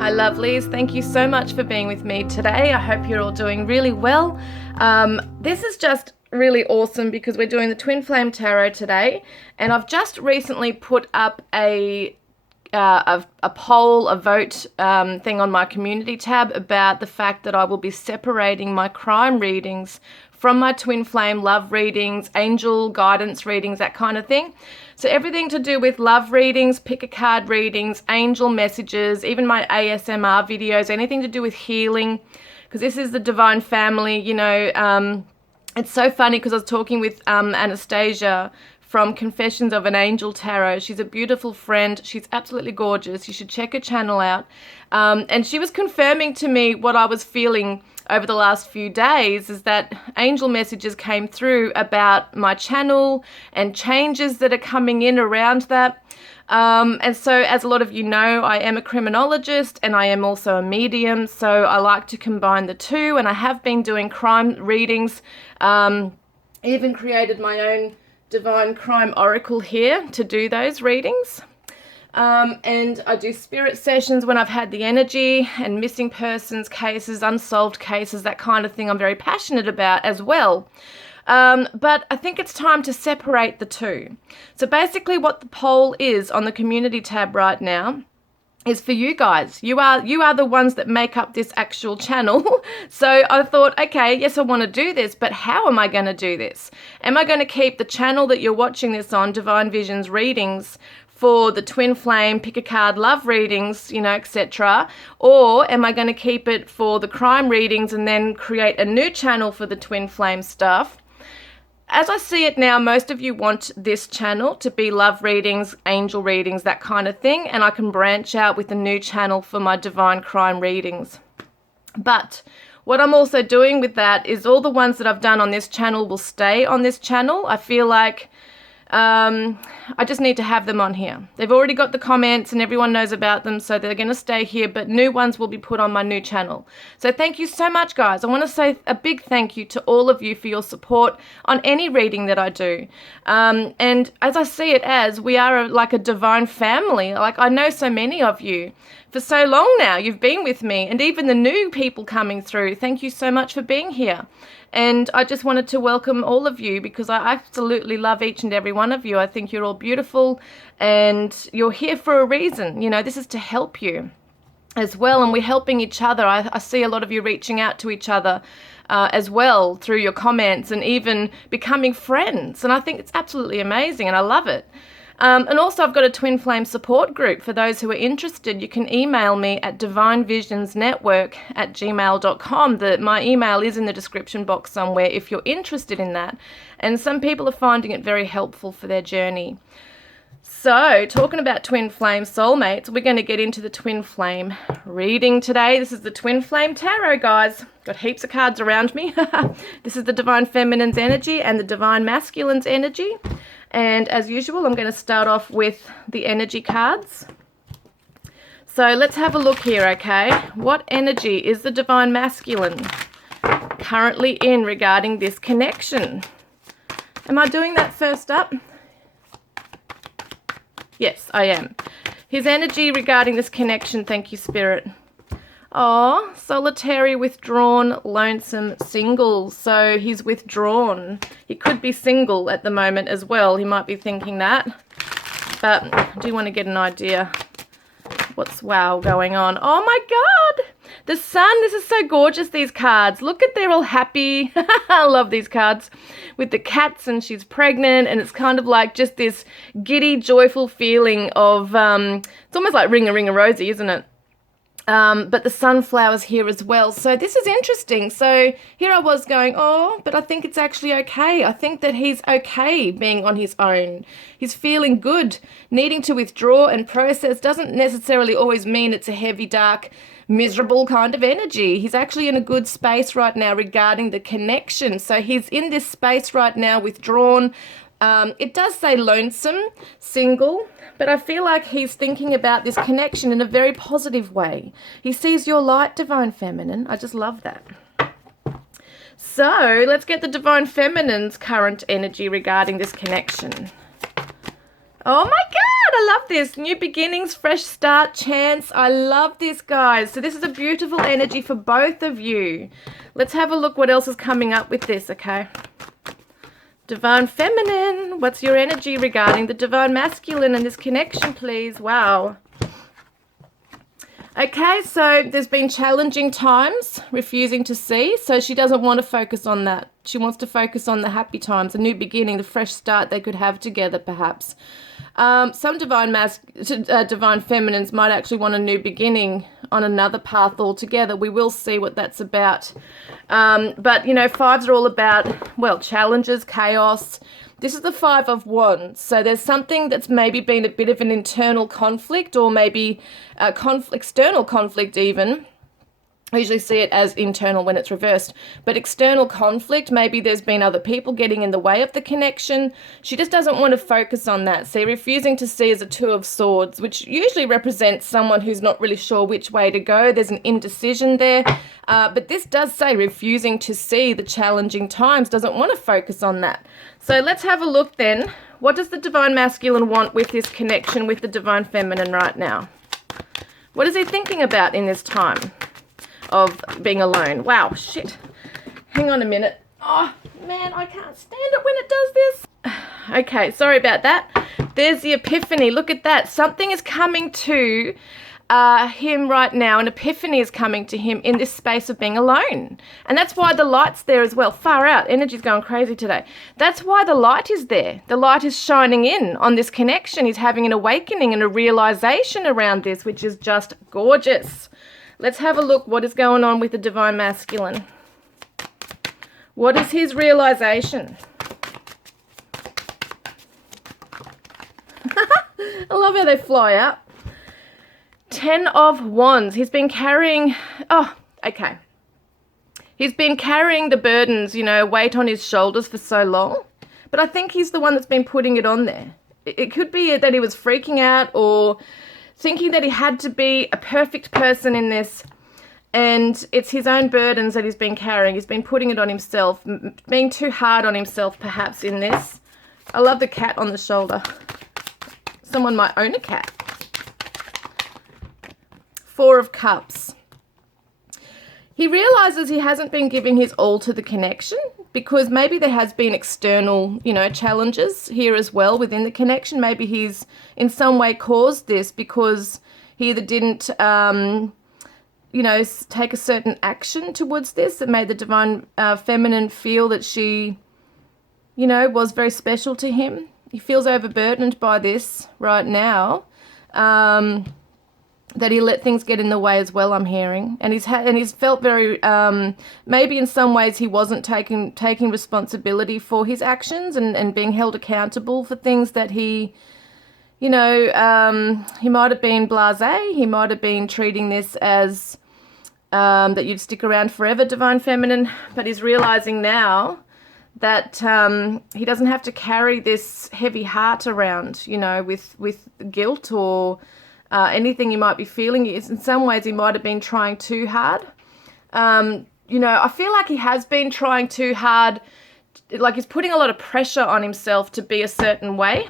Hi lovelies, thank you so much for being with me today. I hope you're all doing really well. This is just really awesome because we're doing the Twin Flame Tarot today, and I've just recently put up a poll, a vote thing on my community tab about the fact that I will be separating my crime readings from my twin flame love readings, angel guidance readings, that kind of thing. So everything to do with love readings, pick a card readings, angel messages, even my ASMR videos, anything to do with healing, because this is the divine family, you know. It's so funny because I was talking with Anastasia from Confessions of an Angel Tarot. She's a beautiful friend. She's absolutely gorgeous. You should check her channel out. And she was confirming to me what I was feeling over the last few days, is that angel messages came through about my channel and changes that are coming in around that. And so, as a lot of you know, I am a criminologist and I am also a medium, so I like to combine the two, and I have been doing crime readings, even created my own divine crime oracle here to do those readings. And I do spirit sessions when I've had the energy, and missing persons cases, unsolved cases, that kind of thing I'm very passionate about as well. But I think it's time to separate the two. So basically what the poll is on the community tab right now is for you guys. You are the ones that make up this actual channel. So I thought, okay, yes, I want to do this, but how am I going to do this? Am I going to keep the channel that you're watching this on, Divine Visions Readings, for the twin flame, pick a card, love readings, you know, etc.? Or am I going to keep it for the crime readings and then create a new channel for the twin flame stuff? As I see it now, most of you want this channel to be love readings, angel readings, that kind of thing, and I can branch out with a new channel for my divine crime readings. But what I'm also doing with that is all the ones that I've done on this channel will stay on this channel. I feel like I just need to have them on here. They've already got the comments and everyone knows about them, so they're going to stay here, but new ones will be put on my new channel. So thank you so much, guys. I want to say a big thank you to all of you for your support on any reading that I do. And as I see it, as we are like a divine family, like I know so many of you for so long now. You've been with me, and even the new people coming through, thank you so much for being here. And I just wanted to welcome all of you because I absolutely love each and every one of you. I think you're all beautiful and you're here for a reason. You know, this is to help you as well, and we're helping each other. I see a lot of you reaching out to each other as well through your comments and even becoming friends. And I think it's absolutely amazing and I love it. And also I've got a Twin Flame support group for those who are interested. You can email me at divinevisionsnetwork@gmail.com. My email is in the description box somewhere if you're interested in that. And some people are finding it very helpful for their journey. So, talking about Twin Flame soulmates, we're going to get into the Twin Flame reading today. This is the Twin Flame Tarot, guys. Got heaps of cards around me. This is the Divine Feminine's energy and the Divine Masculine's energy. And as usual, I'm going to start off with the energy cards. So let's have a look here, okay? What energy is the Divine Masculine currently in regarding this connection? Am I doing that first up? Yes, I am. His energy regarding this connection, thank you, Spirit. Oh, solitary, withdrawn, lonesome, single. So he's withdrawn. He could be single at the moment as well. He might be thinking that. But I do want to get an idea what's going on. Oh my God! The sun. This is so gorgeous, these cards. Look at, they're all happy. I love these cards. With the cats, and she's pregnant, and it's kind of like just this giddy, joyful feeling of, it's almost like Ring-a-Ring-a-Rosie, isn't it? But the sunflowers here as well. So this is interesting. So here I was going, oh, but I think it's actually okay. I think that he's okay being on his own. He's feeling good. Needing to withdraw and process doesn't necessarily always mean it's a heavy, dark, miserable kind of energy. He's actually in a good space right now regarding the connection. So he's in this space right now, withdrawn. It does say lonesome, single, but I feel like he's thinking about this connection in a very positive way. He sees your light, Divine Feminine. I just love that. So let's get the Divine Feminine's current energy regarding this connection. Oh my God, I love this. New beginnings, fresh start, chance. I love this, guys. So this is a beautiful energy for both of you. Let's have a look what else is coming up with this, okay? Divine Feminine, what's your energy regarding the Divine Masculine and this connection, please? Wow. Okay, so there's been challenging times, refusing to see, so she doesn't want to focus on that. She wants to focus on the happy times, a new beginning, the fresh start they could have together, perhaps. Some divine feminines might actually want a new beginning on another path altogether. We will see what that's about. But, you know, fives are all about, well, challenges, chaos. This is the Five of Wands. So there's something that's maybe been a bit of an internal conflict, or maybe external conflict even. I usually see it as internal when it's reversed, but external conflict, maybe there's been other people getting in the way of the connection. She just doesn't want to focus on that. See, refusing to see is a Two of Swords, which usually represents someone who's not really sure which way to go. There's an indecision there, but this does say refusing to see the challenging times, doesn't want to focus on that. So let's have a look then. What does the Divine Masculine want with this connection with the Divine Feminine right now? What is he thinking about in this time of being alone? Wow, shit. Hang on a minute. Oh, man, I can't stand it when it does this. Okay, sorry about that. There's the epiphany. Look at that. Something is coming to him right now. An epiphany is coming to him in this space of being alone. And that's why the light's there as well. Far out. Energy's going crazy today. That's why the light is there. The light is shining in on this connection. He's having an awakening and a realization around this, which is just gorgeous. Let's have a look what is going on with the Divine Masculine. What is his realization? I love how they fly out. 10 of Wands. He's been carrying... Oh, okay. He's been carrying the burdens, you know, weight on his shoulders for so long. But I think he's the one that's been putting it on there. It could be that he was freaking out or thinking that he had to be a perfect person in this, and it's his own burdens that he's been carrying. He's been putting it on himself, being too hard on himself perhaps in this. I love the cat on the shoulder. Someone might own a cat. Four of Cups. He realizes he hasn't been giving his all to the connection, because maybe there has been external, you know, challenges here as well within the connection. Maybe he's in some way caused this because he either didn't, you know, take a certain action towards this that made the Divine Feminine feel that she, you know, was very special to him. He feels overburdened by this right now. That he let things get in the way as well, I'm hearing. And he's felt very, maybe in some ways he wasn't taking responsibility for his actions and being held accountable for things that he, you know, he might have been blasé. He might have been treating this as that you'd stick around forever, Divine Feminine. But he's realizing now that he doesn't have to carry this heavy heart around, you know, with guilt or anything you might be feeling. In some ways he might have been trying too hard. You know, I feel like he has been trying too hard, like he's putting a lot of pressure on himself to be a certain way,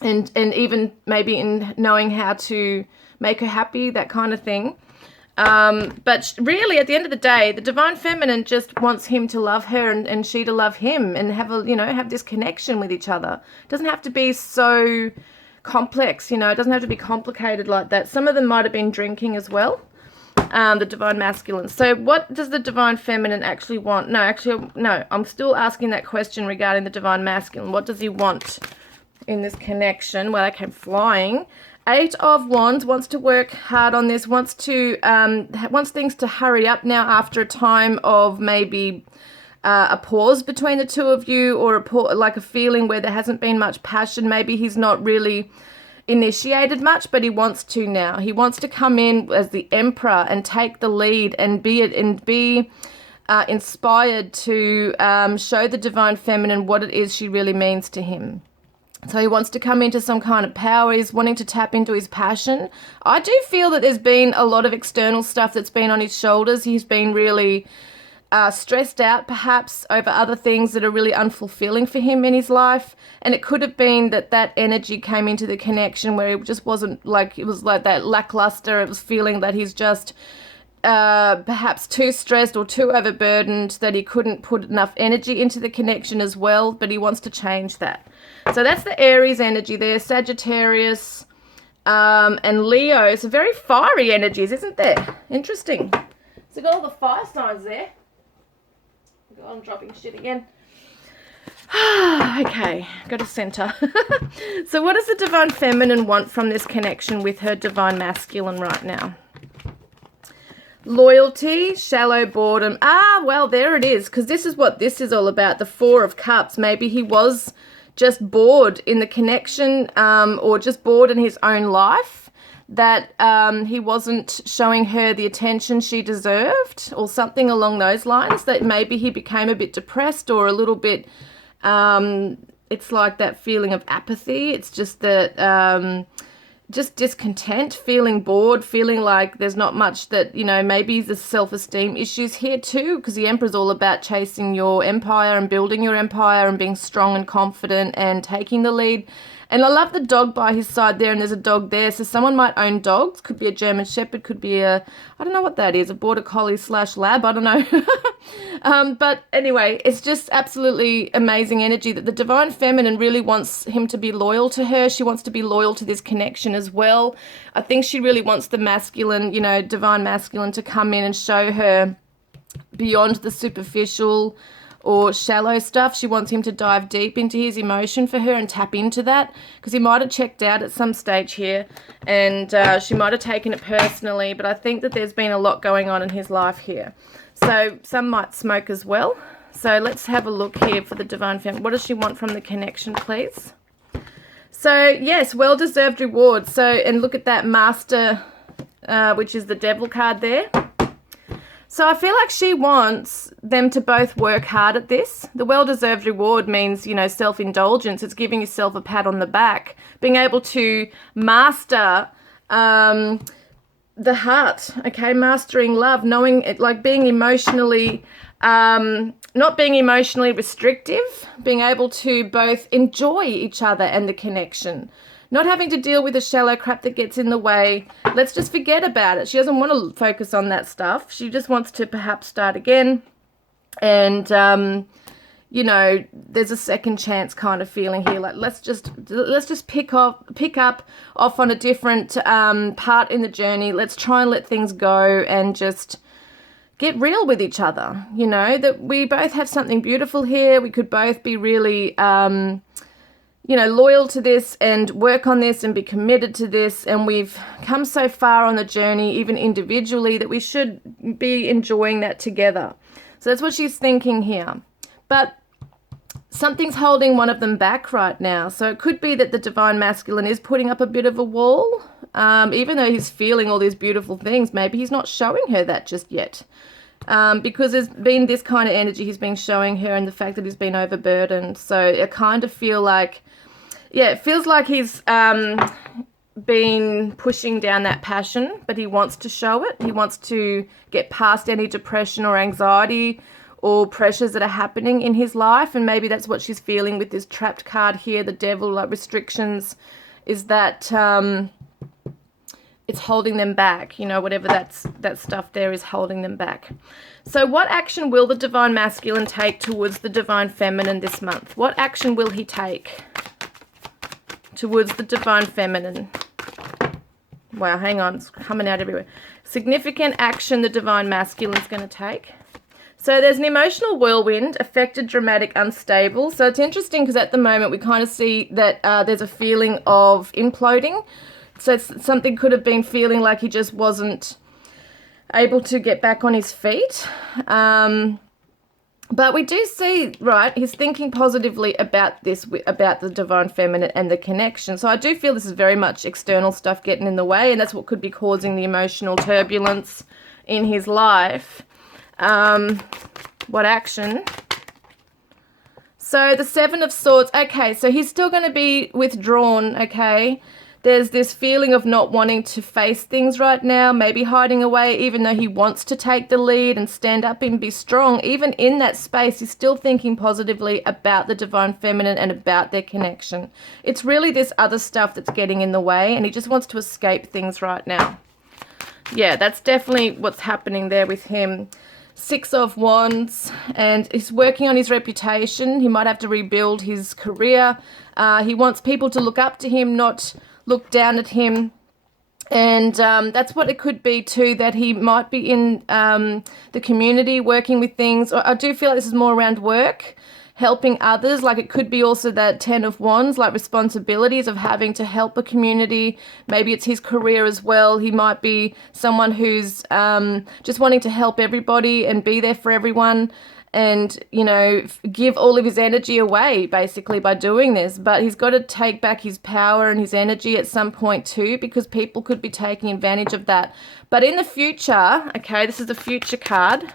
and even maybe in knowing how to make her happy, that kind of thing. But really at the end of the day, the Divine Feminine just wants him to love her and she to love him, and have a, you know, have this connection with each other. It doesn't have to be so complex, you know, it doesn't have to be complicated like that. Some of them might have been drinking as well, the Divine Masculine. So what does the Divine Feminine actually want? No, I'm still asking that question regarding the Divine Masculine. What does he want in this connection? Well, I came flying. 8 of Wands, wants to work hard on this, wants things to hurry up now after a time of maybe a pause between the two of you, or like a feeling where there hasn't been much passion. Maybe he's not really initiated much, but he wants to now. He wants to come in as the Emperor and take the lead and be inspired to show the Divine Feminine what it is she really means to him. So he wants to come into some kind of power. He's wanting to tap into his passion. I do feel that there's been a lot of external stuff that's been on his shoulders. He's been really stressed out perhaps over other things that are really unfulfilling for him in his life. And it could have been that that energy came into the connection where it just wasn't like, it was like that lackluster. It was feeling that he's just perhaps too stressed or too overburdened, that he couldn't put enough energy into the connection as well, but he wants to change that. So that's the Aries energy there. Sagittarius and Leo. It's a very fiery energies, isn't there? Interesting. So got all the fire signs there. God, I'm dropping shit again. Okay, go to center. So what does the divine feminine want from this connection with her divine masculine right now? Loyalty, shallow boredom. Well, there it is, because this is what this is all about, the Four of Cups. Maybe he was just bored in the connection, or just bored in his own life, that he wasn't showing her the attention she deserved, or something along those lines, that maybe he became a bit depressed or a little bit, it's like that feeling of apathy. It's just that, just discontent, feeling bored, feeling like there's not much that, you know, maybe the self-esteem issues here too, because the Emperor's all about chasing your empire and building your empire and being strong and confident and taking the lead. And I love the dog by his side there, and there's a dog there. So someone might own dogs. Could be a German Shepherd, could be a, I don't know what that is, a Border Collie / Lab, I don't know. But anyway, it's just absolutely amazing energy that the divine feminine really wants him to be loyal to her. She wants to be loyal to this connection as well. I think she really wants the masculine, you know, divine masculine to come in and show her beyond the superficial or shallow stuff. She wants him to dive deep into his emotion for her and tap into that, because he might have checked out at some stage here, and she might have taken it personally, but I think that there's been a lot going on in his life here. So some might smoke as well. So let's have a look here for the divine feminine. What does she want from the connection, please? So yes, well-deserved reward. So, and look at that Master, which is the Devil card there. So I feel like she wants them to both work hard at this. The well-deserved reward means, you know, self-indulgence. It's giving yourself a pat on the back, being able to master the heart, okay, mastering love, knowing it, like being emotionally, not being emotionally restrictive, being able to both enjoy each other and the connection. Not having to deal with the shallow crap that gets in the way. Let's just forget about it. She doesn't want to focus on that stuff. She just wants to perhaps start again. And, you know, there's a second chance kind of feeling here. Like, let's just pick up off on a different part in the journey. Let's try and let things go and just get real with each other. You know, that we both have something beautiful here. We could both be really you know, loyal to this and work on this and be committed to this. And we've come so far on the journey, even individually, that we should be enjoying that together. So that's what she's thinking here. But something's holding one of them back right now. So it could be that the divine masculine is putting up a bit of a wall. Even though he's feeling all these beautiful things, maybe he's not showing her that just yet. Because there's been this kind of energy he's been showing her, and the fact that he's been overburdened. So I kind of feel like, yeah, it feels like he's been pushing down that passion, but he wants to show it. He wants to get past any depression or anxiety or pressures that are happening in his life. And maybe that's what she's feeling with this trapped card here, the Devil, like restrictions, is that it's holding them back. You know, whatever that stuff there is holding them back. So what action will the divine masculine take towards the divine feminine this month? What action will he take towards the divine feminine? Wow, hang on, it's coming out everywhere. Significant action the divine masculine is going to take. So there's an emotional whirlwind, affected, dramatic, unstable. So it's interesting because at the moment we kind of see that there's a feeling of imploding. So something could have been feeling like he just wasn't able to get back on his feet. But we do see, right, he's thinking positively about this, about the divine feminine and the connection. So I do feel this is very much external stuff getting in the way, and that's what could be causing the emotional turbulence in his life. What action? So the Seven of Swords. Okay, so he's still going to be withdrawn, okay? There's this feeling of not wanting to face things right now, maybe hiding away, even though he wants to take the lead and stand up and be strong. Even in that space, he's still thinking positively about the divine feminine and about their connection. It's really this other stuff that's getting in the way, and he just wants to escape things right now. Yeah, that's definitely what's happening there with him. 6 of Wands, and he's working on his reputation. He might have to rebuild his career. He wants people to look up to him, not look down at him. And that's what it could be too, that he might be in the community working with things. I do feel like this is more around work, helping others. Like it could be also that 10 of Wands, like responsibilities of having to help a community. Maybe it's his career as well. He might be someone who's just wanting to help everybody and be there for everyone, and, you know, give all of his energy away basically by doing this. But he's got to take back his power and his energy at some point too, because people could be taking advantage of that. But in the future, okay, this is the future card.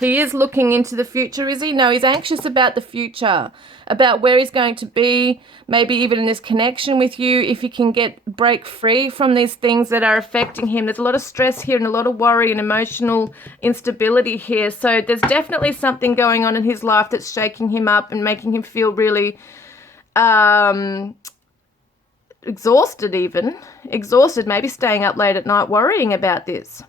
He is looking into the future, is he? No, he's anxious about the future, about where he's going to be, maybe even in this connection with you, if he can break free from these things that are affecting him. There's a lot of stress here and a lot of worry and emotional instability here. So there's definitely something going on in his life that's shaking him up and making him feel really exhausted even. Exhausted, maybe staying up late at night worrying about this.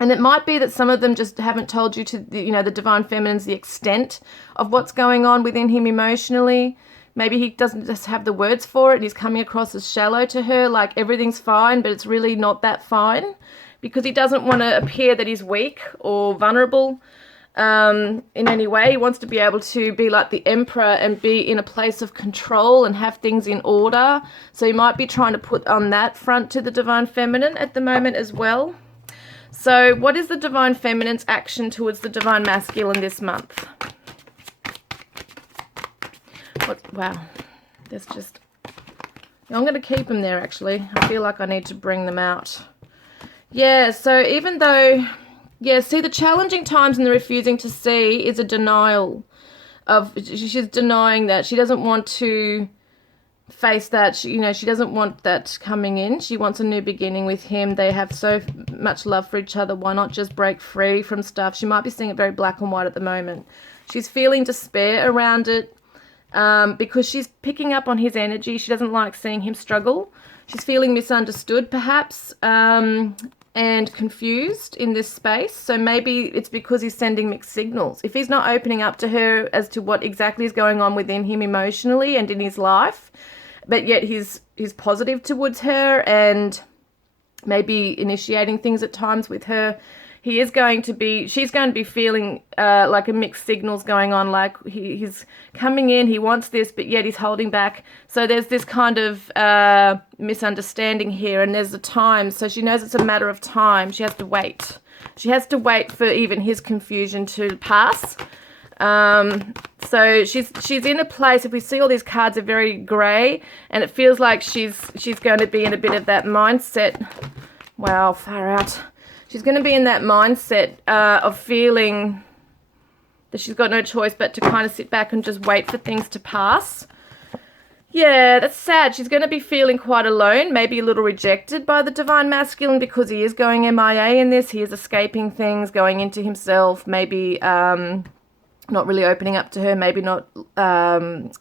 And it might be that some of them just haven't told you to, the divine feminine's the extent of what's going on within him emotionally. Maybe he doesn't just have the words for it and he's coming across as shallow to her, like everything's fine, but it's really not that fine, because he doesn't want to appear that he's weak or vulnerable in any way. He wants to be able to be like the emperor and be in a place of control and have things in order. So he might be trying to put on that front to the divine feminine at the moment as well. So what is the divine feminine's action towards the divine masculine this month? Wow, there's just... I'm going to keep them there, actually. I feel like I need to bring them out. Yeah, so even though... Yeah, see, the challenging times and the refusing to see is a denial of... She's denying that. She doesn't want to face that. She doesn't want that coming in. She wants a new beginning with him. They have so much love for each other. Why not just break free from stuff? She might be seeing it very black and white at the moment. She's feeling despair around it because she's picking up on his energy. She doesn't like seeing him struggle. She's feeling misunderstood perhaps and confused in this space. So maybe it's because he's sending mixed signals. If he's not opening up to her as to what exactly is going on within him emotionally and in his life, but yet he's positive towards her and maybe initiating things at times with her, she's going to be feeling like a mixed signals going on, like he's coming in, he wants this, but yet he's holding back. So there's this kind of misunderstanding here, and there's a time. So she knows it's a matter of time. She has to wait. She has to wait for even his confusion to pass. So she's in a place, if we see all these cards are very grey, and it feels like she's going to be in a bit of that mindset. Wow, far out. She's going to be in that mindset of feeling that she's got no choice but to kind of sit back and just wait for things to pass. Yeah, that's sad. She's going to be feeling quite alone, maybe a little rejected by the divine masculine, because he is going MIA in this. He is escaping things, going into himself, maybe not really opening up to her, maybe not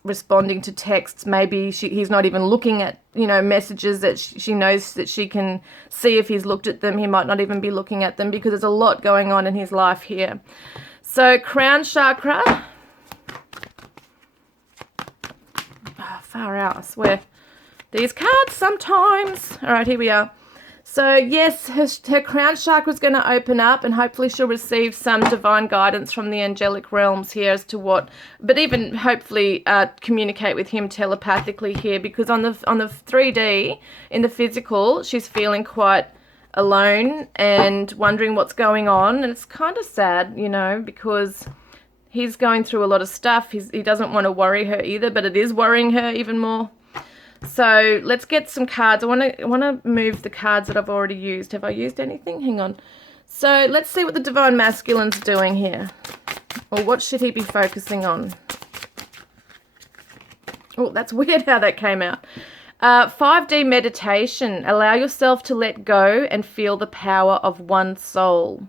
responding to texts, maybe he's not even looking at, messages that she knows that she can see if he's looked at them. He might not even be looking at them because there's a lot going on in his life here. So crown chakra. Oh, far out, I swear. These cards sometimes. All right, here we are. So yes, her crown chakra is going to open up, and hopefully she'll receive some divine guidance from the angelic realms here as to what, but even hopefully communicate with him telepathically here, because on the 3D, in the physical, she's feeling quite alone and wondering what's going on, and it's kind of sad, because he's going through a lot of stuff. He doesn't want to worry her either, but it is worrying her even more. So let's get some cards. I want to move the cards that I've already used. Have I used anything? Hang on. So let's see what the divine masculine's doing here. Or what should he be focusing on? Oh, that's weird how that came out. 5D meditation. Allow yourself to let go and feel the power of one soul.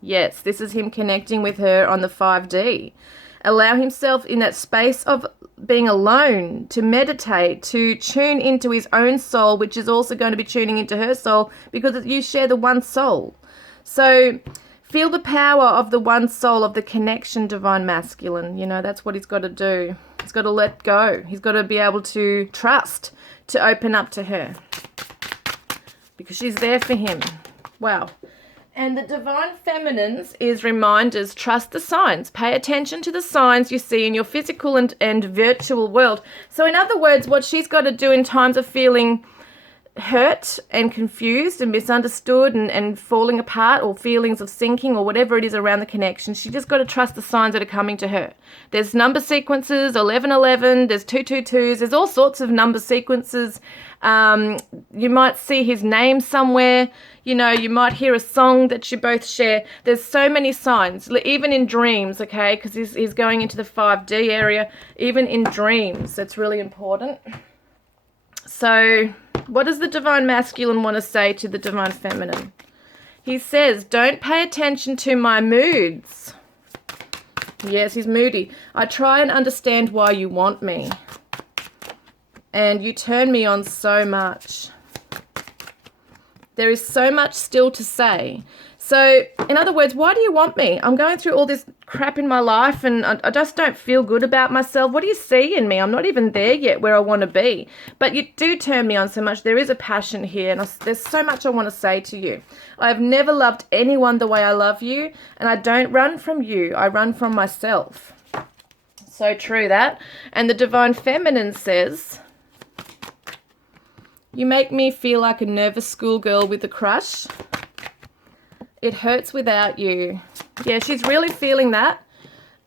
Yes, this is him connecting with her on the 5D. Allow himself in that space of being alone to meditate, to tune into his own soul, which is also going to be tuning into her soul because you share the one soul. So feel the power of the one soul, of the connection, divine masculine. You know, that's what he's got to do. He's got to let go. He's got to be able to trust, to open up to her because she's there for him. Wow. And the divine feminines is reminders, trust the signs. Pay attention to the signs you see in your physical and virtual world. So in other words, what she's got to do in times of feeling hurt and confused and misunderstood and falling apart, or feelings of sinking, or whatever it is around the connection, she just got to trust the signs that are coming to her. There's number sequences, 1111, there's 222s, there's all sorts of number sequences. You might see his name somewhere, you know, you might hear a song that you both share. There's so many signs, even in dreams, okay, because he's going into the 5D area, even in dreams. That's really important. So what does the divine masculine want to say to the divine feminine? He says, don't pay attention to my moods. Yes, he's moody. I try and understand why you want me. And you turn me on so much. There is so much still to say. So, in other words, why do you want me? I'm going through all this crap in my life and I just don't feel good about myself. What do you see in me? I'm not even there yet where I want to be. But you do turn me on so much. There is a passion here and there's so much I want to say to you. I have never loved anyone the way I love you, and I don't run from you. I run from myself. So true that. And the divine feminine says, you make me feel like a nervous schoolgirl with a crush. It hurts without you. Yeah, she's really feeling that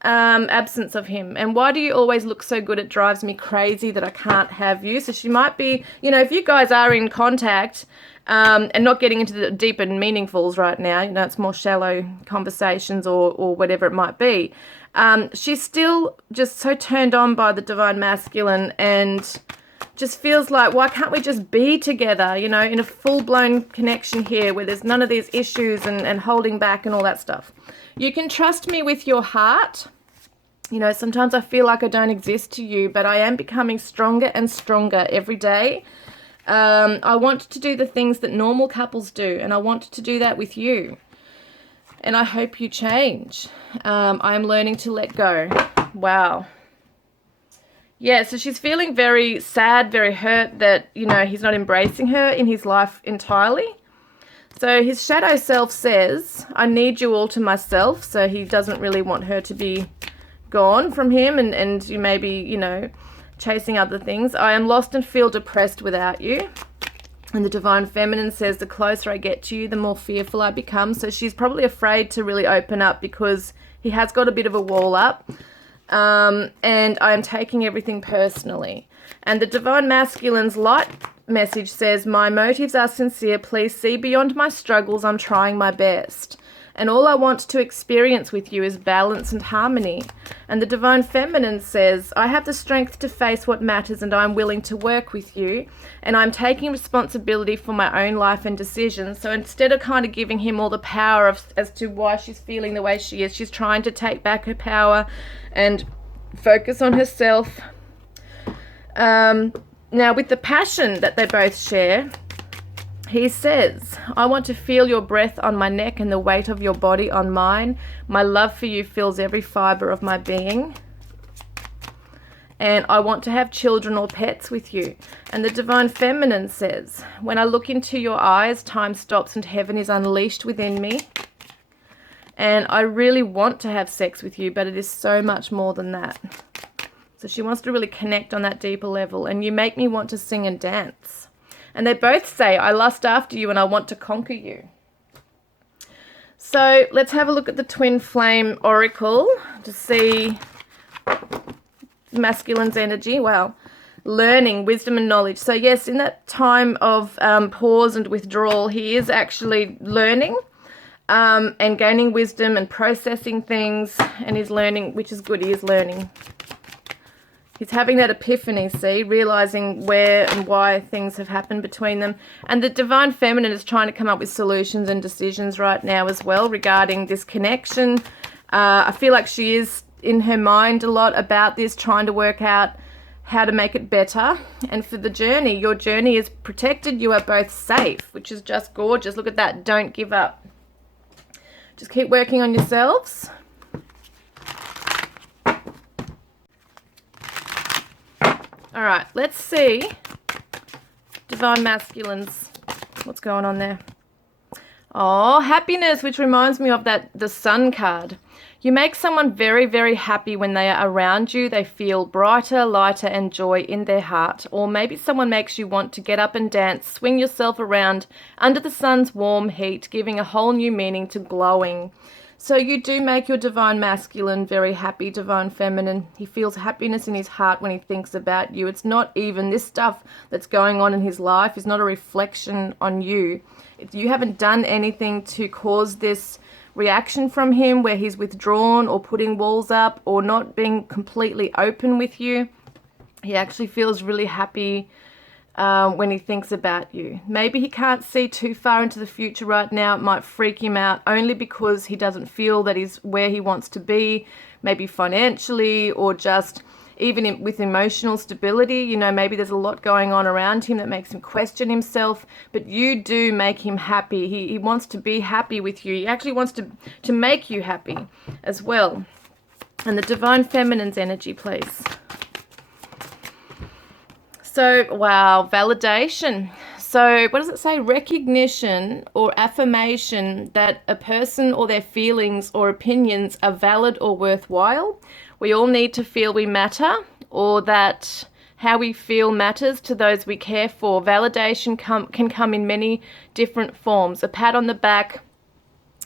absence of him. And why do you always look so good? It drives me crazy that I can't have you. So she might be, you know, if you guys are in contact and not getting into the deep and meaningfuls right now, you know, it's more shallow conversations or whatever it might be. She's still just so turned on by the divine masculine and just feels like, why can't we just be together, you know, in a full-blown connection here where there's none of these issues and holding back and all that stuff. You can trust me with your heart. You know, sometimes I feel like I don't exist to you, but I am becoming stronger and stronger every day. I want to do the things that normal couples do, and I want to do that with you. And I hope you change. I am learning to let go. Wow. Yeah, so she's feeling very sad, very hurt that, you know, he's not embracing her in his life entirely. So his shadow self says, I need you all to myself. So he doesn't really want her to be gone from him and you may be, you know, chasing other things. I am lost and feel depressed without you. And the divine feminine says, the closer I get to you, the more fearful I become. So she's probably afraid to really open up because he has got a bit of a wall up. And I am taking everything personally. And the divine masculine's light message says, my motives are sincere. Please see beyond my struggles. I'm trying my best. And all I want to experience with you is balance and harmony. And the divine feminine says, I have the strength to face what matters and I'm willing to work with you. And I'm taking responsibility for my own life and decisions. So instead of kind of giving him all the power as to why she's feeling the way she is, she's trying to take back her power and focus on herself. Now, with the passion that they both share, he says, I want to feel your breath on my neck and the weight of your body on mine. My love for you fills every fiber of my being. And I want to have children or pets with you. And the divine feminine says, when I look into your eyes, time stops and heaven is unleashed within me. And I really want to have sex with you, but it is so much more than that. So she wants to really connect on that deeper level. And you make me want to sing and dance. And they both say, I lust after you and I want to conquer you. So let's have a look at the twin flame oracle to see masculine's energy. Wow. Learning, wisdom and knowledge. So yes, in that time of pause and withdrawal, he is actually learning and gaining wisdom and processing things. And he's learning, which is good, he is learning. He's having that epiphany, see, realizing where and why things have happened between them. And the Divine Feminine is trying to come up with solutions and decisions right now as well regarding this connection. I feel like she is in her mind a lot about this, trying to work out how to make it better. And for the journey, your journey is protected. You are both safe, which is just gorgeous. Look at that. Don't give up. Just keep working on yourselves. All right, let's see. Divine Masculines. What's going on there? Oh, happiness, which reminds me of the Sun card. You make someone very, very happy when they are around you. They feel brighter, lighter, and joy in their heart. Or maybe someone makes you want to get up and dance, swing yourself around under the sun's warm heat, giving a whole new meaning to glowing. So you do make your Divine Masculine very happy, Divine Feminine. He feels happiness in his heart when he thinks about you. It's not even this stuff that's going on in his life is not a reflection on you. You haven't done anything to cause this reaction from him where he's withdrawn or putting walls up or not being completely open with you. He actually feels really happy when he thinks about you. Maybe he can't see too far into the future right now. It might freak him out only because he doesn't feel that he's where he wants to be, maybe financially or just even with emotional stability. You know, maybe there's a lot going on around him that makes him question himself, but you do make him happy. He wants to be happy with you. He actually wants to make you happy as well. And the Divine Feminine's energy, please. So, wow, validation. So, what does it say? Recognition or affirmation that a person or their feelings or opinions are valid or worthwhile. We all need to feel we matter, or that how we feel matters to those we care for. Validation can come in many different forms. A pat on the back,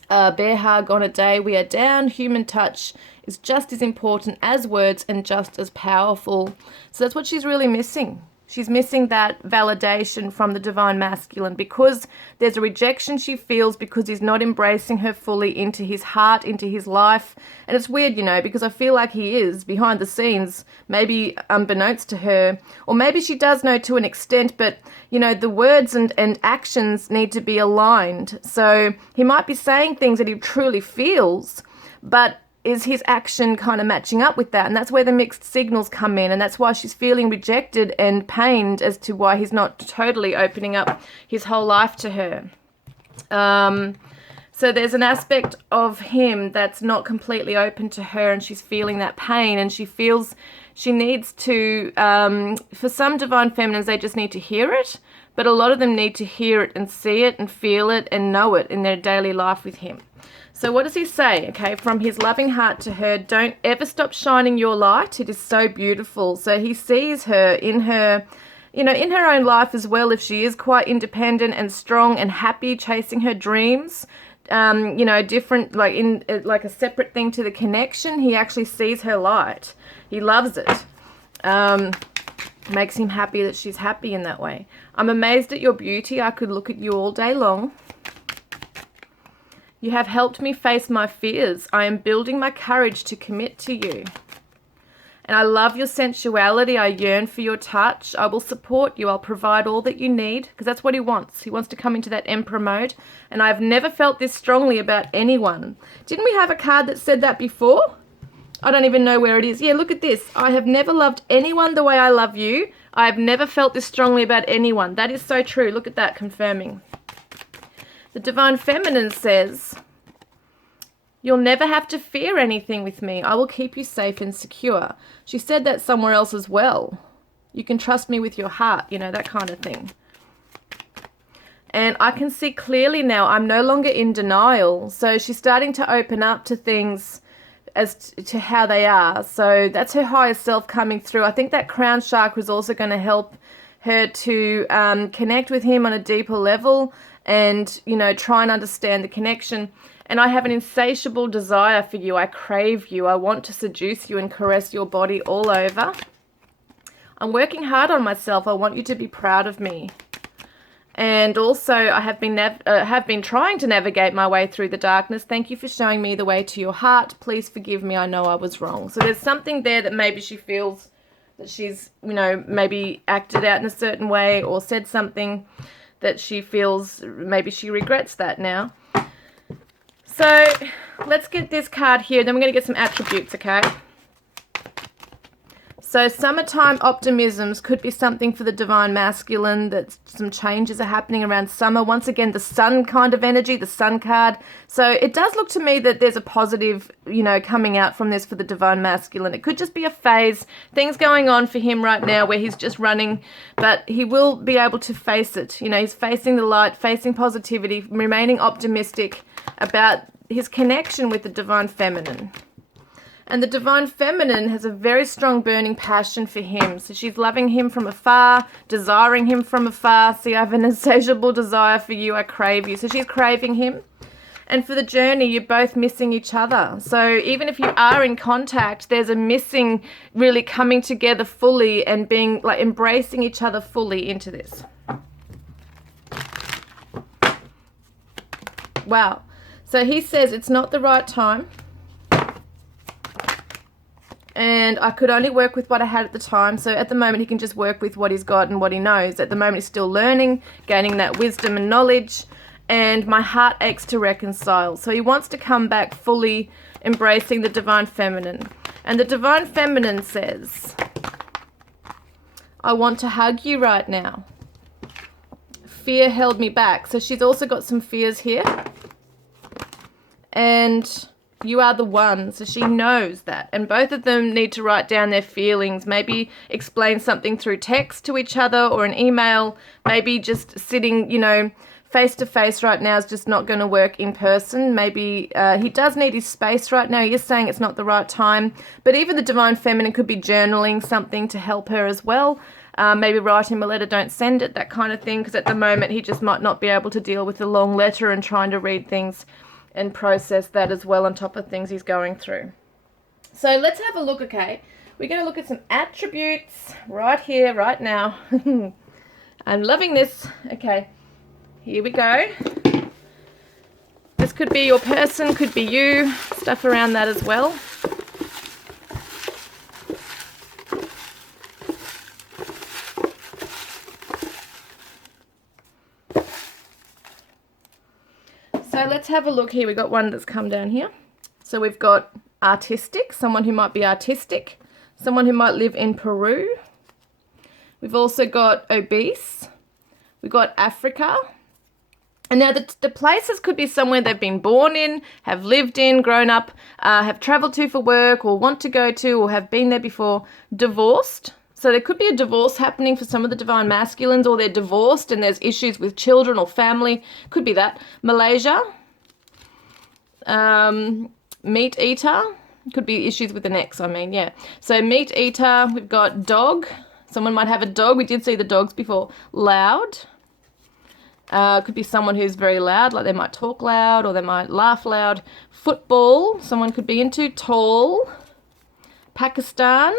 a bear hug on a day we are down. Human touch is just as important as words and just as powerful. So that's what she's really missing. She's missing that validation from the Divine Masculine because there's a rejection she feels because he's not embracing her fully into his heart, into his life. And it's weird, you know, because I feel like he is behind the scenes, maybe unbeknownst to her, or maybe she does know to an extent, but, you know, the words and actions need to be aligned. So he might be saying things that he truly feels, but is his action kind of matching up with that? And that's where the mixed signals come in, and that's why she's feeling rejected and pained as to why he's not totally opening up his whole life to her. So there's an aspect of him that's not completely open to her, and she's feeling that pain, and she feels she needs to, for some Divine Feminines, they just need to hear it, but a lot of them need to hear it and see it and feel it and know it in their daily life with him. So what does he say? Okay, from his loving heart to her, don't ever stop shining your light. It is so beautiful. So he sees her in her, you know, in her own life as well. If she is quite independent and strong and happy, chasing her dreams, you know, different, like in like a separate thing to the connection, he actually sees her light. He loves it. Makes him happy that she's happy in that way. I'm amazed at your beauty. I could look at you all day long. You have helped me face my fears. I am building my courage to commit to you. And I love your sensuality. I yearn for your touch. I will support you. I'll provide all that you need, because that's what he wants. He wants to come into that Emperor mode. And I've never felt this strongly about anyone. Didn't we have a card that said that before? I don't even know where it is. Yeah, look at this. I have never loved anyone the way I love you. I have never felt this strongly about anyone. That is so true. Look at that, confirming. The Divine Feminine says, you'll never have to fear anything with me. I will keep you safe and secure. She said that somewhere else as well. You can trust me with your heart, you know, that kind of thing. And I can see clearly now I'm no longer in denial. So she's starting to open up to things as to how they are. So that's her higher self coming through. I think that crown chakra is also going to help her to connect with him on a deeper level and, you know, try and understand the connection. And I have an insatiable desire for you. I crave you. I want to seduce you and caress your body all over. I'm working hard on myself. I want you to be proud of me. And also, I have been trying to navigate my way through the darkness. Thank you for showing me the way to your heart. Please forgive me. I know I was wrong. So there's something there that maybe she feels that she's, you know, maybe acted out in a certain way or said something that she feels maybe she regrets that now. So let's get this card here, then we're going to get some attributes, okay? So summertime optimisms could be something for the divine masculine, that some changes are happening around summer. Once again, the sun kind of energy, the sun card. So it does look to me that there's a positive, you know, coming out from this for the divine masculine. It could just be a phase, things going on for him right now where he's just running, but he will be able to face it. You know, he's facing the light, facing positivity, remaining optimistic about his connection with the divine feminine. And the divine feminine has a very strong burning passion for him. So she's loving him from afar, desiring him from afar. See, I have an insatiable desire for you. I crave you. So she's craving him. And for the journey, you're both missing each other. So even if you are in contact, there's a missing really coming together fully and being like embracing each other fully into this. Wow. So he says it's not the right time. And I could only work with what I had at the time. So at the moment, he can just work with what he's got and what he knows. At the moment, he's still learning, gaining that wisdom and knowledge. And my heart aches to reconcile. So he wants to come back fully embracing the divine feminine. And the divine feminine says, I want to hug you right now. Fear held me back. So she's also got some fears here. And you are the one, so she knows that. And both of them need to write down their feelings, maybe explain something through text to each other or an email, maybe just sitting, you know, face to face right now is just not going to work in person. Maybe he does need his space right now. He is saying it's not the right time, but even the divine feminine could be journaling something to help her as well. Maybe write him a letter, don't send it, that kind of thing, because at the moment he just might not be able to deal with the long letter and trying to read things and process that as well on top of things he's going through. So let's have a look, okay? We're going to look at some attributes right here, right now. I'm loving this. Okay, here we go. This could be your person, could be you, stuff around that as well. So let's have a look here. We've got one that's come down here. So we've got artistic, someone who might be artistic, someone who might live in Peru. We've also got obese. We've got Africa. And now the places could be somewhere they've been born in, have lived in, grown up, have traveled to for work or want to go to or have been there before. Divorced. So there could be a divorce happening for some of the divine masculines, or they're divorced and there's issues with children or family. Could be that. Malaysia. Meat eater. Could be issues with an ex, I mean, yeah. So meat eater. We've got dog. Someone might have a dog. We did see the dogs before. Loud. Could be someone who's very loud, like they might talk loud or they might laugh loud. Football. Someone could be into. Tall. Pakistan.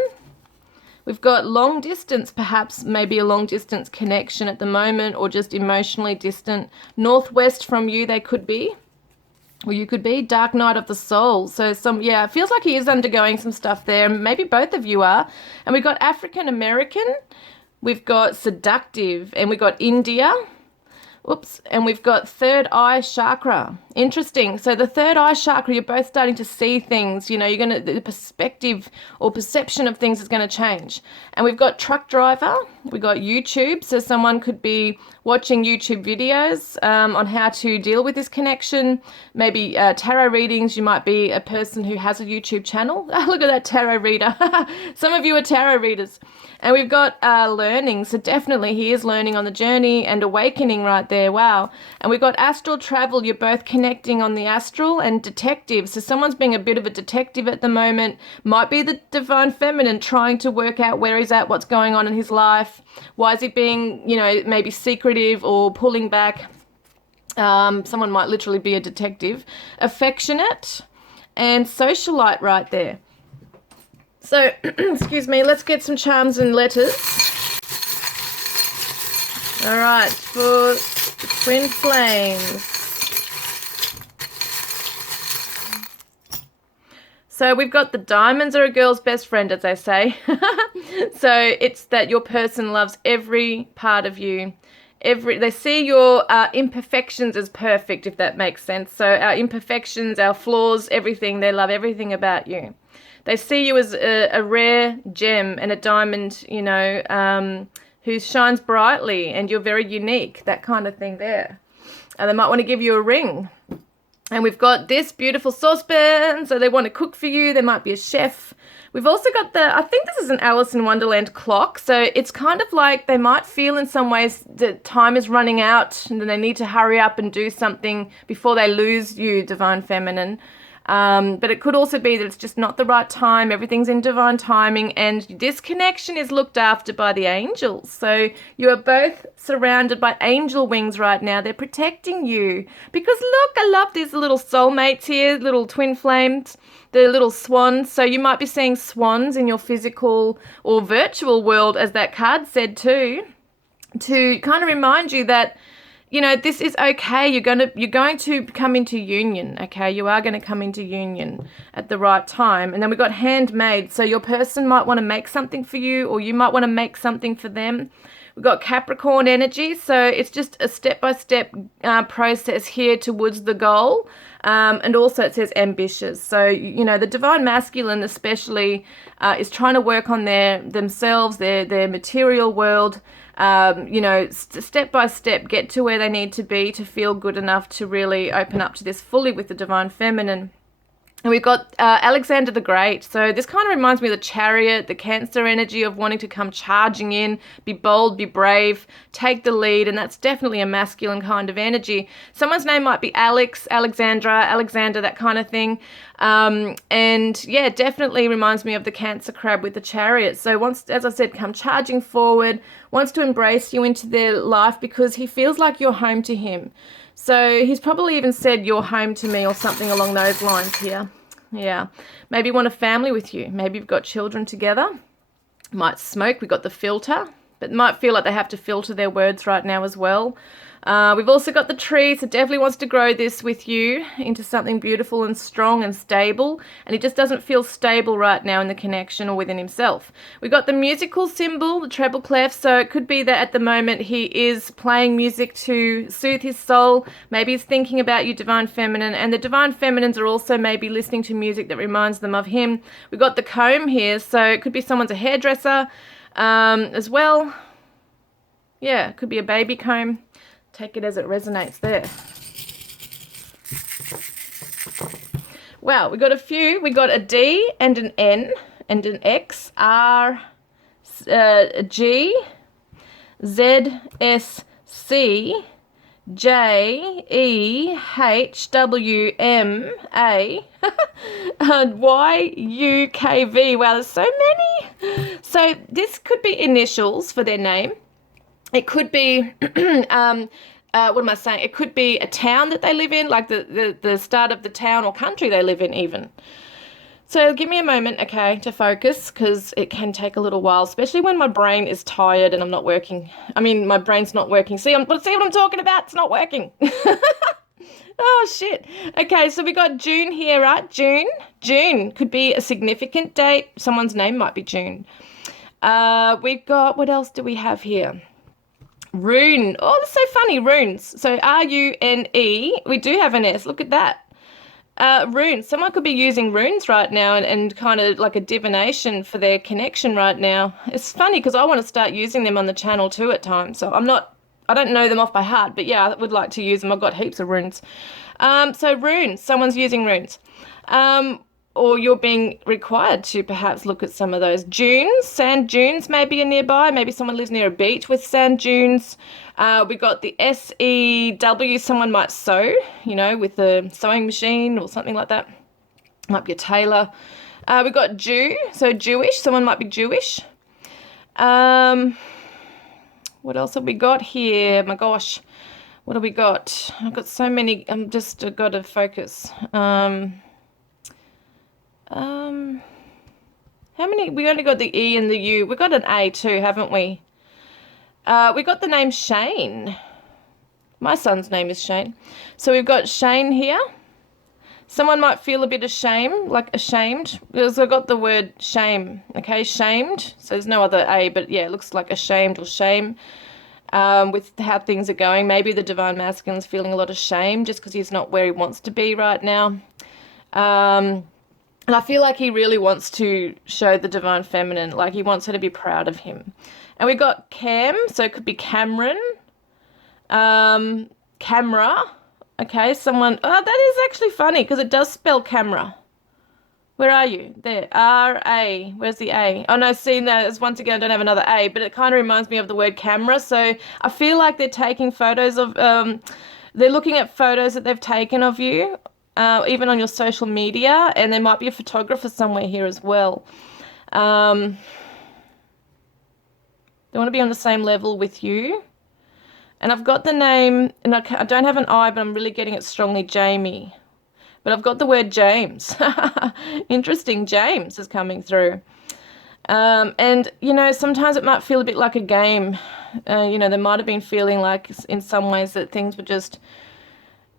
We've got long distance, perhaps maybe a long distance connection at the moment, or just emotionally distant. Northwest from you, they could be, or you could be. Dark night of the soul. So it feels like he is undergoing some stuff there. Maybe both of you are. And we've got African American, we've got seductive, and we've got India. Oops, and we've got third eye chakra. Interesting. So the third eye chakra, you're both starting to see things, you know, the perspective or perception of things is going to change. And we've got truck driver, we've got YouTube. So someone could be watching YouTube videos on how to deal with this connection. Maybe tarot readings. You might be a person who has a YouTube channel. Look at that tarot reader. Some of you are tarot readers. And we've got learning. So definitely he is learning on the journey and awakening right there. Wow. And we've got astral travel. You're both connecting on the astral. And detective. So someone's being a bit of a detective at the moment. Might be the divine feminine trying to work out where he's at, what's going on in his life. Why is he being, you know, maybe secretive or pulling back. Someone might literally be a detective. Affectionate and socialite right there. So, excuse me, let's get some charms and letters. All right, for twin flames. So we've got the diamonds are a girl's best friend, as they say. So it's that your person loves every part of you. They see your imperfections as perfect, if that makes sense. So our imperfections, our flaws, everything, they love everything about you. They see you as a rare gem and a diamond, you know, who shines brightly, and you're very unique, that kind of thing there. And they might want to give you a ring. And we've got this beautiful saucepan, so they want to cook for you. There might be a chef. We've also got I think this is an Alice in Wonderland clock. So it's kind of like they might feel in some ways that time is running out and then they need to hurry up and do something before they lose you, Divine Feminine. But it could also be that it's just not the right time. Everything's in divine timing, and this connection is looked after by the angels. So you are both surrounded by angel wings right now. They're protecting you because look, I love these little soulmates here, little twin flames, the little swans. So you might be seeing swans in your physical or virtual world, as that card said too, to kind of remind you that, you know, this is okay. You're going to come into union, okay? You are going to come into union at the right time. And then we've got handmade. So your person might want to make something for you, or you might want to make something for them. We've got Capricorn energy. So it's just a step-by-step process here towards the goal. And also it says ambitious. So, you know, the divine masculine especially is trying to work on themselves, their material world, you know, step by step, get to where they need to be to feel good enough to really open up to this fully with the divine feminine. And we've got Alexander the Great. So this kind of reminds me of the Chariot, the Cancer energy of wanting to come charging in, be bold, be brave, take the lead. And that's definitely a masculine kind of energy. Someone's name might be Alex, Alexandra, Alexander, that kind of thing. And yeah, definitely reminds me of the Cancer crab with the Chariot. So wants, as I said, come charging forward, wants to embrace you into their life because he feels like you're home to him. So he's probably even said, "You're home to me," or something along those lines here. Yeah. Maybe you want a family with you. Maybe you've got children together. Might smoke. We've got the filter. But might feel like they have to filter their words right now as well. We've also got the tree, so definitely wants to grow this with you into something beautiful and strong and stable. And he just doesn't feel stable right now in the connection or within himself. We've got the musical symbol, the treble clef. So it could be that at the moment he is playing music to soothe his soul. Maybe he's thinking about you, Divine Feminine. And the Divine Feminines are also maybe listening to music that reminds them of him. We've got the comb here. So it could be someone's a hairdresser as well. Yeah, it could be a baby comb. Take it as it resonates there. Wow, we got a few. We got a D and an N and an X, R, G, Z, S, C, J, E, H, W, M, A, and Y, U, K, V. Wow, there's so many. So this could be initials for their name. It could be, what am I saying? It could be a town that they live in, like the start of the town or country they live in even. So give me a moment, okay, to focus, because it can take a little while, especially when my brain is tired and I'm not working. I mean, my brain's not working. See what I'm talking about? It's not working. Oh, shit. Okay, so we got June here, right? June. June could be a significant date. Someone's name might be June. We've got, what else do we have here? Rune. Oh, that's so funny, runes. So R-U-N-E. We do have an S. Look at that. Runes. Someone could be using runes right now and kind of like a divination for their connection right now. It's funny because I want to start using them on the channel too at times. So I don't know them off by heart, but yeah, I would like to use them. I've got heaps of runes. So runes. Someone's using runes. Or you're being required to perhaps look at some of those. Dunes, sand dunes maybe are nearby. Maybe someone lives near a beach with sand dunes. We got the S-E-W, someone might sew, you know, with a sewing machine or something like that. Might be a tailor. We got Jew, so Jewish, someone might be Jewish. What else have we got here? My gosh, what have we got? I've got so many, I'm just got to focus. How many? We only got the E and the U. We got an A too, haven't we? We got the name Shane. My son's name is Shane. So we've got Shane here. Someone might feel a bit ashamed, like ashamed, because I've got the word shame, okay, shamed. So there's no other A, but yeah, it looks like ashamed or shame with how things are going. Maybe the divine masculine's feeling a lot of shame just because he's not where he wants to be right now. And I feel like he really wants to show the divine feminine, like he wants her to be proud of him. And we got Cam, so it could be Cameron, camera. Okay, someone, oh, that is actually funny because it does spell camera. Where are you? There, R-A. Where's the A? Oh, no, see, no, it's, once again, I don't have another A, but it kind of reminds me of the word camera. So I feel like they're taking photos of, they're looking at photos that they've taken of you, even on your social media, and there might be a photographer somewhere here as well. They want to be on the same level with you. And I've got the name, and I don't have an I, but I'm really getting it strongly, Jamie. But I've got the word James. Interesting, James is coming through. And, you know, sometimes it might feel a bit like a game. You know, they might have been feeling like in some ways that things were just,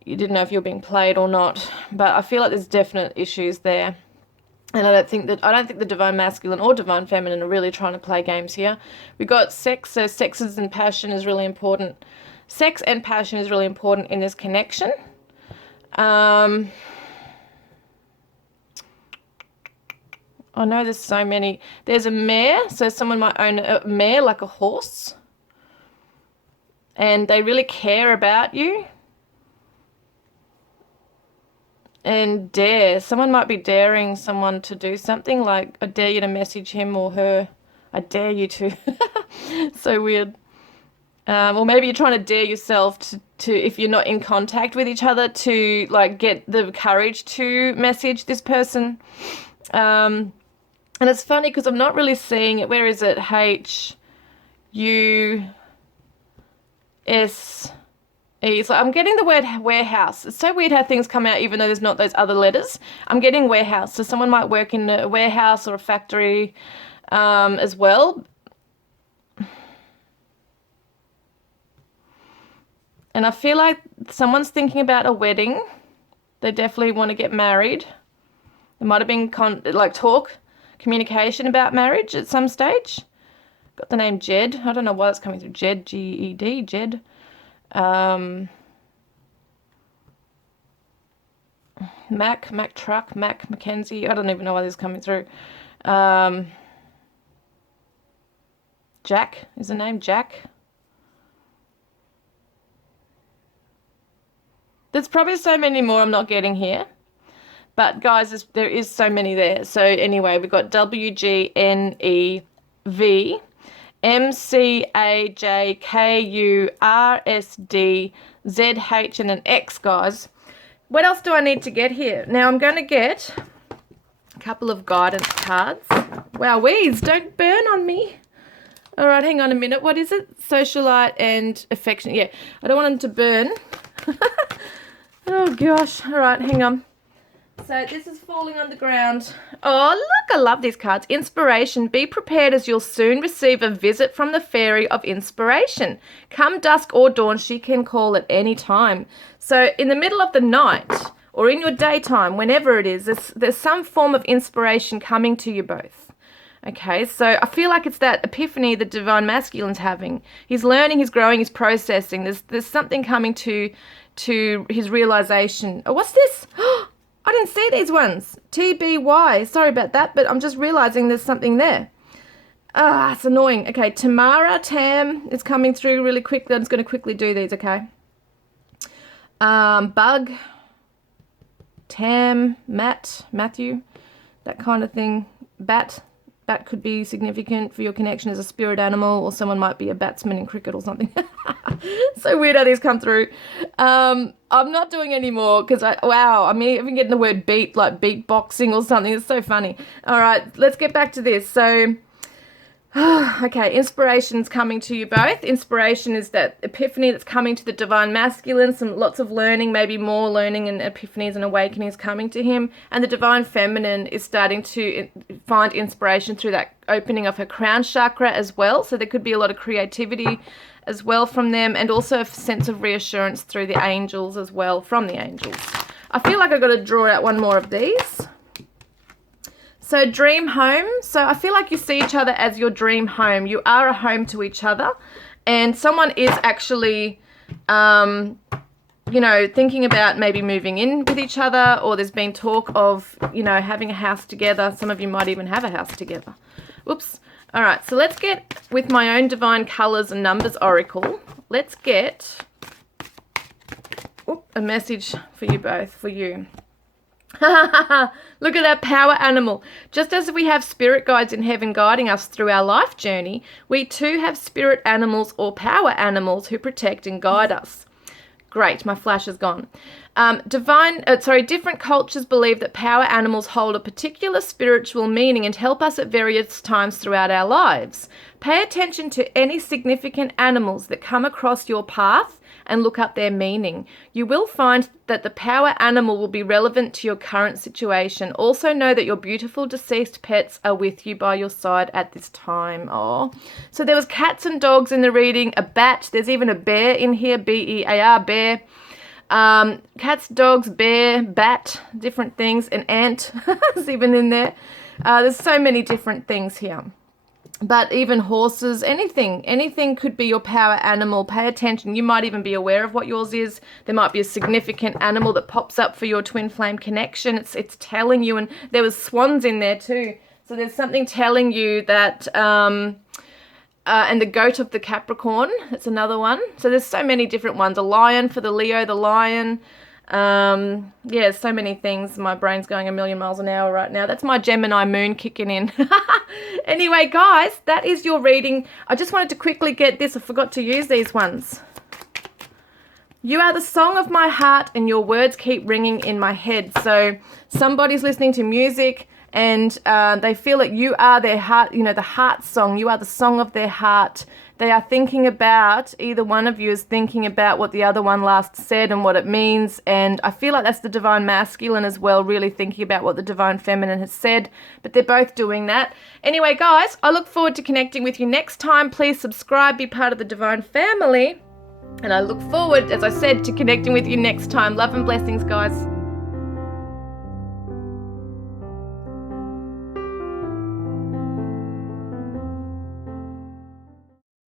you didn't know if you were being played or not. But I feel like there's definite issues there. And I don't think the divine masculine or divine feminine are really trying to play games here. We've got sex, so sex and passion is really important. Sex and passion is really important in this connection. I know there's so many. There's a mare, so someone might own a mare like a horse. And they really care about you. And dare. Someone might be daring someone to do something, like I dare you to message him or her. I dare you to. So weird. Or maybe you're trying to dare yourself to, if you're not in contact with each other, to like get the courage to message this person. And it's funny because I'm not really seeing it. Where is it? H-U-S... So I'm getting the word warehouse. It's so weird how things come out even though there's not those other letters. I'm getting warehouse. So someone might work in a warehouse or a factory as well. And I feel like someone's thinking about a wedding. They definitely want to get married. There might have been communication about marriage at some stage. Got the name Jed. I don't know why it's coming through. Jed, G-E-D, Jed. Mac Truck, Mac Mackenzie. I don't even know why this is coming through. Jack is the name, Jack. There's probably so many more I'm not getting here. But guys, there is so many there. So anyway, we've got W-G-N-E-V. MCAJKURSDZH and an X, guys. What else do I need to get here? Now I'm going to get a couple of guidance cards. Wow, weeds, don't burn on me. All right, hang on a minute. What is it? Socialite and affection. Yeah, I don't want them to burn. Oh, gosh. All right, hang on. So this is falling on the ground. Oh, look, I love these cards. Inspiration. Be prepared as you'll soon receive a visit from the fairy of inspiration. Come dusk or dawn, she can call at any time. So in the middle of the night or in your daytime, whenever it is, there's some form of inspiration coming to you both. Okay, so I feel like it's that epiphany the divine masculine's having. He's learning, he's growing, he's processing. There's something coming to his realization. Oh, what's this? I didn't see these ones. TBY. Sorry about that, but I'm just realizing there's something there. Ah, it's annoying. Okay, Tam is coming through really quickly. I'm just going to quickly do these, okay? Bug, Tam, Matthew, that kind of thing. Bat could be significant for your connection as a spirit animal, or someone might be a batsman in cricket or something. So weird how these come through. I'm not doing any more because I'm even getting the word beat, like beatboxing or something. It's so funny. All right, let's get back to this. So, okay, inspiration's coming to you both. Inspiration is that epiphany that's coming to the divine masculine, lots of learning, maybe more learning and epiphanies and awakenings coming to him. And the divine feminine is starting to find inspiration through that opening of her crown chakra as well. So there could be a lot of creativity as well from them, and also a sense of reassurance through the angels as well, from the angels. I feel like I've got to draw out one more of these. So dream home. So I feel like you see each other as your dream home. You are a home to each other, and someone is actually, you know, thinking about maybe moving in with each other, or there's been talk of, you know, having a house together. Some of you might even have a house together. Oops. All right, so let's get with my own divine colors and numbers oracle. Let's get a message for you both, for you. Look at that power animal. Just as we have spirit guides in heaven guiding us through our life journey, we too have spirit animals or power animals who protect and guide us. Great, my flash is gone. Different cultures believe that power animals hold a particular spiritual meaning and help us at various times throughout our lives. Pay attention to any significant animals that come across your path and look up their meaning. You will find that the power animal will be relevant to your current situation. Also know that your beautiful deceased pets are with you by your side at this time. Oh, so there was cats and dogs in the reading, a bat, there's even a bear in here, B-E-A-R, bear. Cats, dogs, bear, bat, different things, an ant is even in there. There's so many different things here. But even horses, anything could be your power animal. Pay attention. You might even be aware of what yours is. There might be a significant animal that pops up for your twin flame connection. It's telling you, and there was swans in there too. So there's something telling you that, and the goat of the Capricorn, that's another one. So there's so many different ones. A lion for the Leo, the lion. Yeah, so many things. My brain's going a million miles an hour right now. That's my Gemini moon kicking in. Anyway, guys, that is your reading. I just wanted to quickly get this. I forgot to use these ones. You are the song of my heart and your words keep ringing in my head. So somebody's listening to music and they feel that you are their heart, you know, the heart song. You are the song of their heart. They are thinking about, either one of you is thinking about what the other one last said and what it means. And I feel like that's the divine masculine as well, really thinking about what the divine feminine has said. But they're both doing that. Anyway, guys, I look forward to connecting with you next time. Please subscribe, be part of the divine family. And I look forward, as I said, to connecting with you next time. Love and blessings, guys.